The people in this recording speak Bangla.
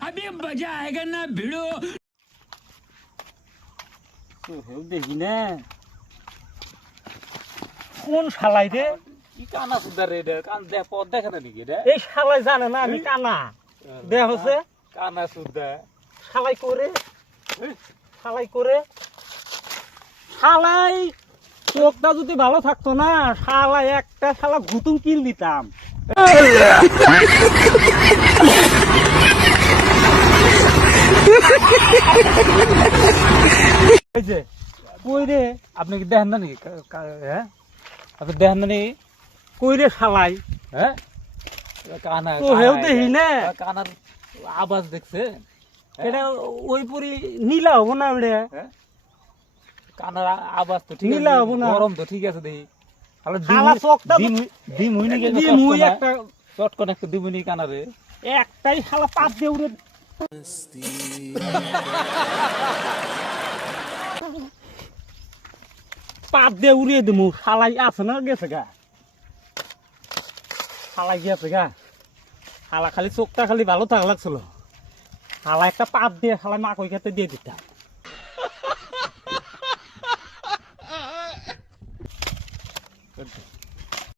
अभी मजा आएगा ना भिड़ो। দেখি না কোন শালাই রে কি কানা সুদার রে কান দে পদ দেখে না নাকি রে এই শালাই জানে না আমি কানা দেখ হচ্ছে কানা সুদা শালাই করে শালাই চোখটা যদি ভালো থাকতো না শালাই একটা শালা ঘুতুম কিল দিতাম কই রে আপনি কি দেখেন না নাকি হ্যাঁ আপনি দেখেন না নাকি কই রে শালাই হ্যাঁ কানা তো হেউ দেখি না কানার আওয়াজ দেখছে এটা ওই পুরি নীলা হবো না ওটা কানার আওয়াজ তো ঠিক নীলা আছে হবো না গরম তো ঠিক আছে দেখি শালা চোখটা ডিম হই নাকি ডিমুই একটা চটকন একটা দিবনি কানারে একটাই শালা পাত দিয়ে উড়ে পাত দিয়ে উড়িয়ে দিমু শালাই আছে না গেছে গা শালাই গেছে গা শালা খালি চোখটা খালি ভালো থাকা লাগছিল শালা একটা পাত দিয়ে শালা মাকই খেতে দিয়ে দিতাম